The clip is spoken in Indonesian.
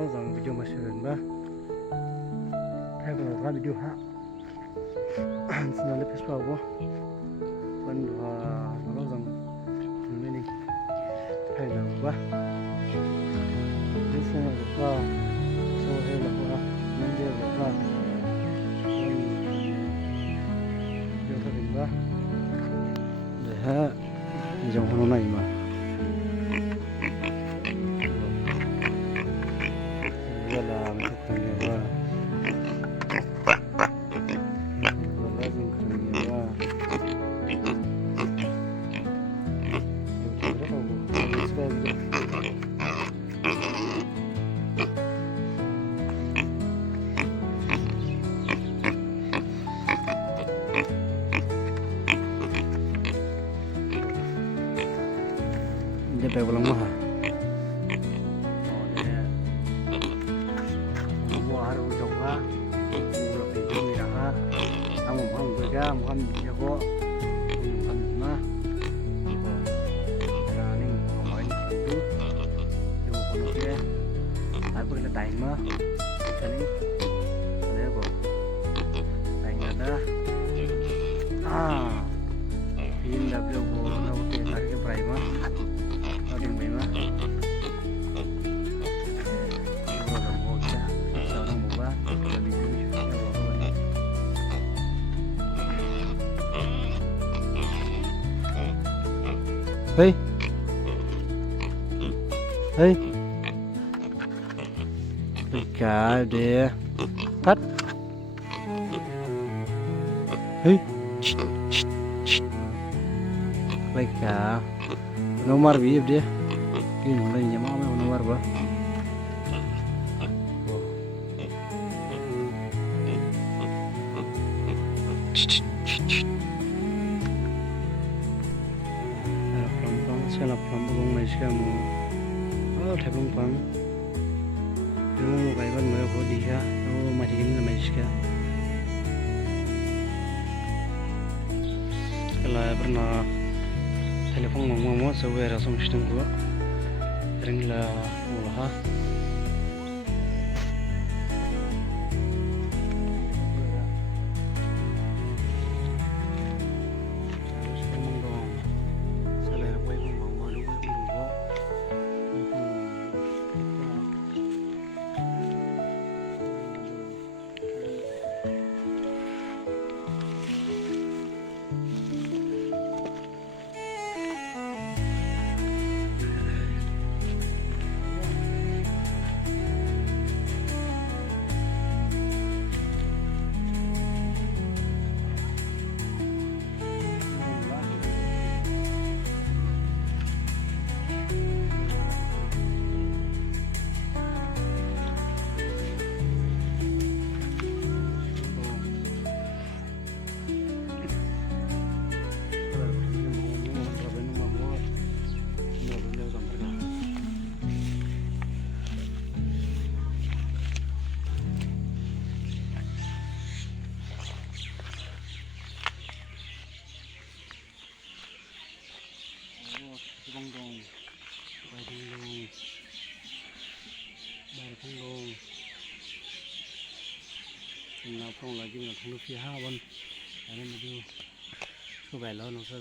lo rằng video mà sửa ba thay vào ra video ha xin là lấy Facebook quá vẫn lo rằng mình này thay là quá this is the car so here là quá mình đi vào car điều thay bình ba để ha dòng hôm nay mà là mình không nhiều quá lazim không nhiều quá dia pegang mah mukan dia kok mukan mah ning ngomongin itu yo kono ke aku kena time mah kan ada kok time ada pin W ko na ko tarik ke prima ading mai mah yo ko mo ka sa mo ba jadi hey hey cả để tắt hey lại cả nomor biar dia ini mulai nyamak nomor ba saya lapang bung mai kamu thay bung pang bung kai ban mai ko diga mati kin mai ska kala berna telepon mama so vera som stung ko ringla ulha Bongdong, Bongdong, Napong lagi nak tunggu pihak wan, ada medu, so bela, no so